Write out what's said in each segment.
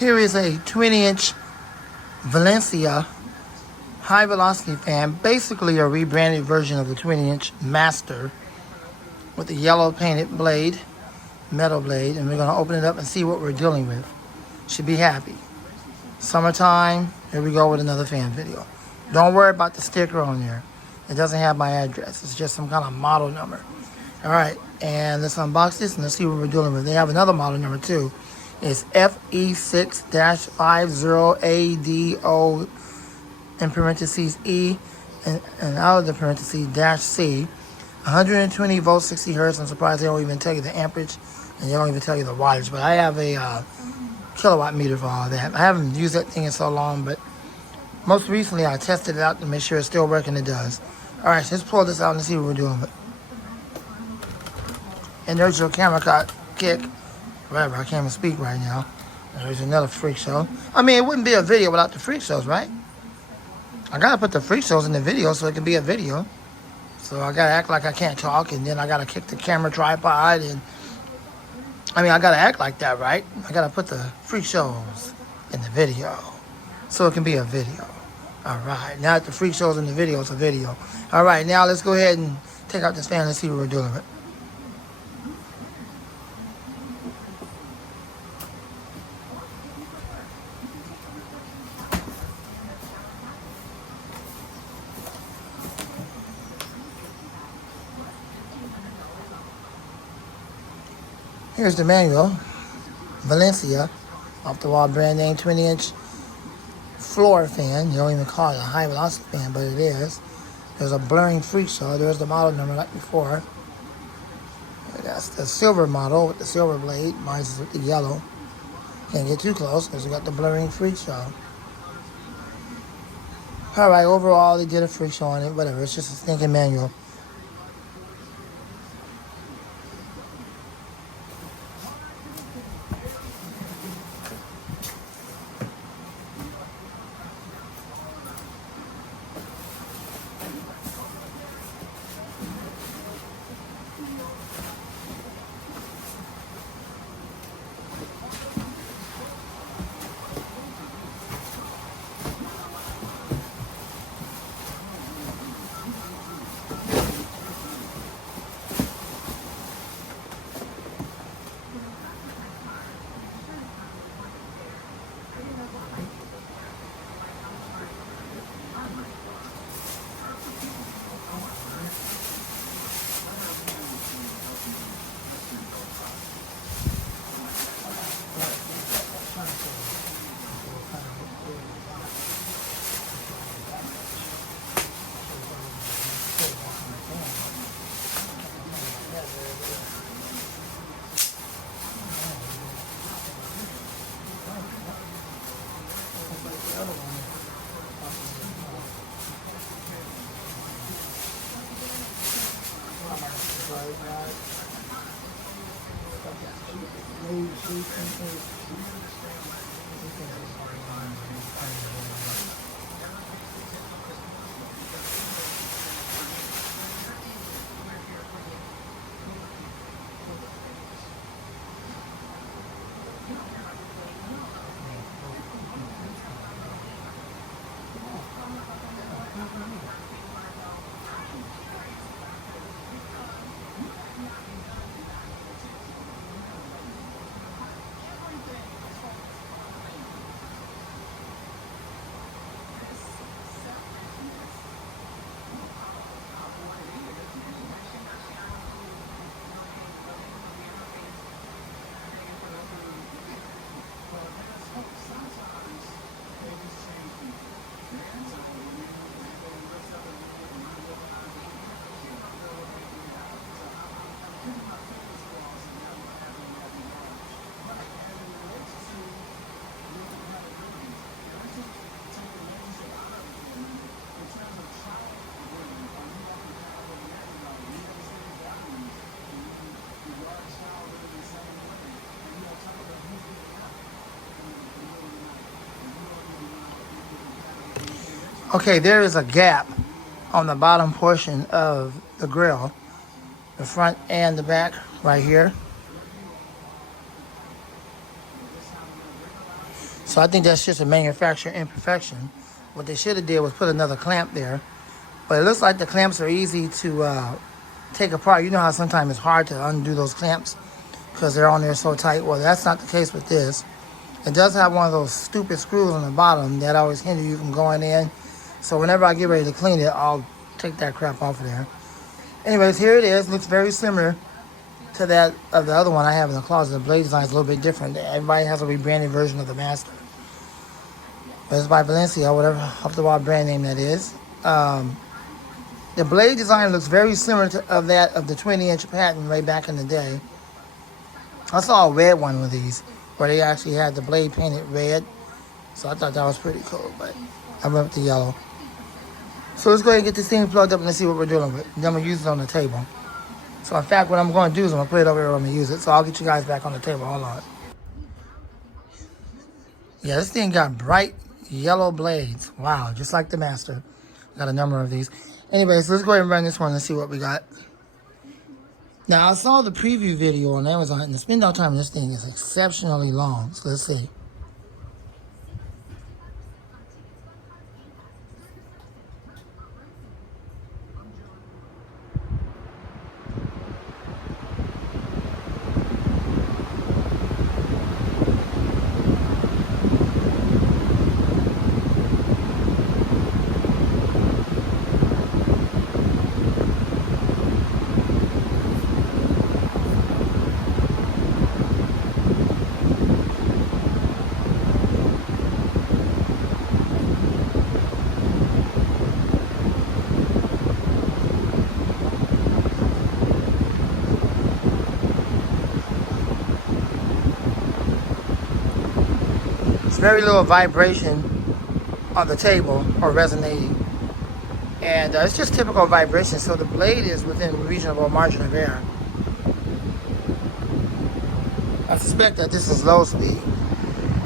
Here is a 20-inch Valencia high velocity fan, basically a rebranded version of the 20-inch Master with the yellow painted blade, metal blade, and we're going to open it up and see what we're dealing with. Should be happy. Summertime, here we go with another fan video. Don't worry about the sticker on there. It doesn't have my address. It's just some kind of model number. All right, and let's unbox this and let's see what we're dealing with. They have another model number too. It's FE6-50ADO in parentheses E and out of the parentheses dash C. 120 volts, 60 hertz. I'm surprised they don't even tell you the amperage and they don't even tell you the wattage. But I have a kilowatt meter for all that. I haven't used that thing in so long, but most recently I tested it out to make sure it's still working. It does. All right, so let's pull this out and see what we're doing with it. And there's your camera kick. Whatever, I can't even speak right now. And there's another freak show. I mean, it wouldn't be a video without the freak shows, right? I gotta put the freak shows in the video so it can be a video. So I gotta act like I can't talk, and then I gotta kick the camera tripod, and I mean, I gotta act like that, right? I gotta put the freak shows in the video so it can be a video. All right, now that the freak shows in the video, it's a video. All right, now let's go ahead and take out this fan and see what we're doing with. Here's the manual, Valencia, off the wall brand name, 20-inch floor fan. You don't even call it a high velocity fan, but it is. There's a blurring freak show. There's the model number like before. That's the silver model with the silver blade. Mine's with the yellow. Can't get too close because we got the blurring freak show. All right, overall they did a freak show on it. Whatever, it's just a stinking manual. Okay, there is a gap on the bottom portion of the grill, the front and the back right here. So I think that's just a manufacturer imperfection. What they should have did was put another clamp there. But it looks like the clamps are easy to take apart. You know how sometimes it's hard to undo those clamps because they're on there so tight. Well, that's not the case with this. It does have one of those stupid screws on the bottom that always hinder you from going in. So whenever I get ready to clean it, I'll take that crap off of there. Anyways, here it is. Looks very similar to that of the other one I have in the closet. The blade design is a little bit different. Everybody has a rebranded version of the Master. But it's by Valencia, whatever off the wall brand name that is. The blade design looks very similar to that of the 20-inch patent way back in the day. I saw a red one with these where they actually had the blade painted red. So I thought that was pretty cool, but I went with the yellow. So let's go ahead and get this thing plugged up and let's see what we're dealing with. Then I'm going to use it on the table. So in fact, what I'm going to do is I'm going to put it over here where I'm going to use it. So I'll get you guys back on the table. Hold on. Yeah, this thing got bright yellow blades. Wow, just like the Master. Got a number of these. Anyways, let's go ahead and run this one and see what we got. Now, I saw the preview video on Amazon, and the spin down time on this thing is exceptionally long. So let's see. Very little vibration on the table or resonating, and it's just typical vibration, so the blade is within reasonable margin of error. I suspect that this is low speed,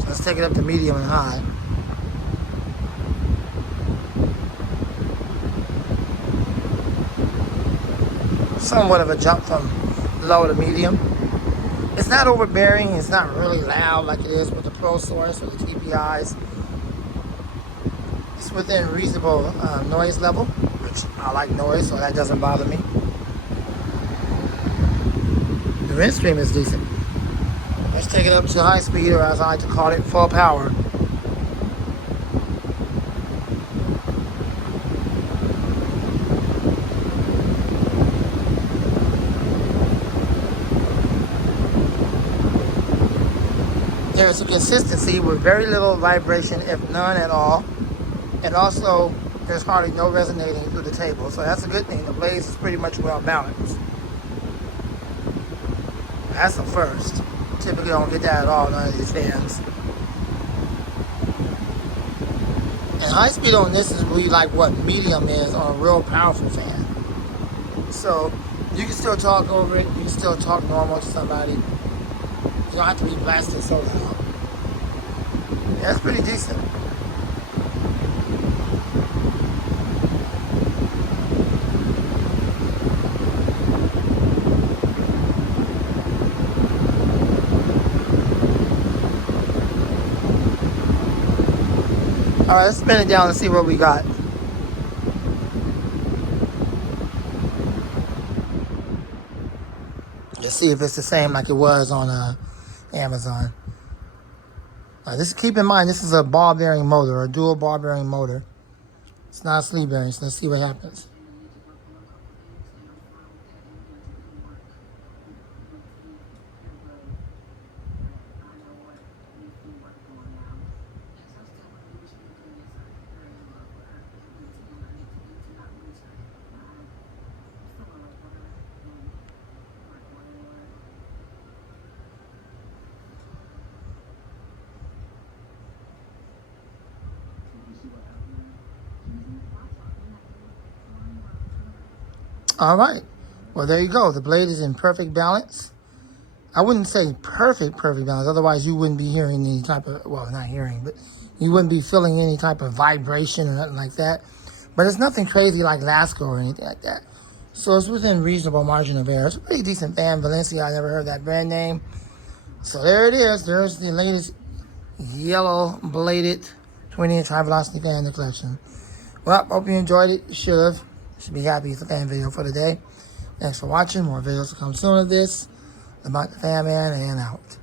so let's take it up to medium and high. Somewhat of a jump from low to medium. It's not overbearing, it's not really loud like it is with the Pro Source or the TPIs. It's within reasonable noise level, which I like noise, so that doesn't bother me. The rinse stream is decent. Let's take it up to high speed, or as I like to call it, full power. There's a consistency with very little vibration, if none at all. And also, there's hardly no resonating through the table. So that's a good thing. The blades is pretty much well balanced. That's a first. Typically don't get that at all, none of these fans. And high speed on this is really like what medium is on a real powerful fan. So you can still talk over it. You can still talk normal to somebody. You don't have to be blasted so loud. That's pretty decent. Alright, let's spin it down and see what we got. Let's see if it's the same like it was on Amazon. Keep in mind, this is a ball bearing motor, a dual ball bearing motor. It's not a sleeve bearing, so let's see what happens. All right. Well, there you go. The blade is in perfect balance. I wouldn't say perfect balance. Otherwise, you wouldn't be hearing any type of, well, not hearing, but you wouldn't be feeling any type of vibration or nothing like that. But it's nothing crazy like Lasco or anything like that. So it's within reasonable margin of error. It's a pretty decent fan. Valencia, I never heard that brand name. So there it is. There's the latest yellow bladed 20-inch high velocity fan in the collection. Well, hope you enjoyed it. You should have. Should be happy it's a fan video for today. Thanks for watching. More videos to come soon of this. About the Fan Man and out.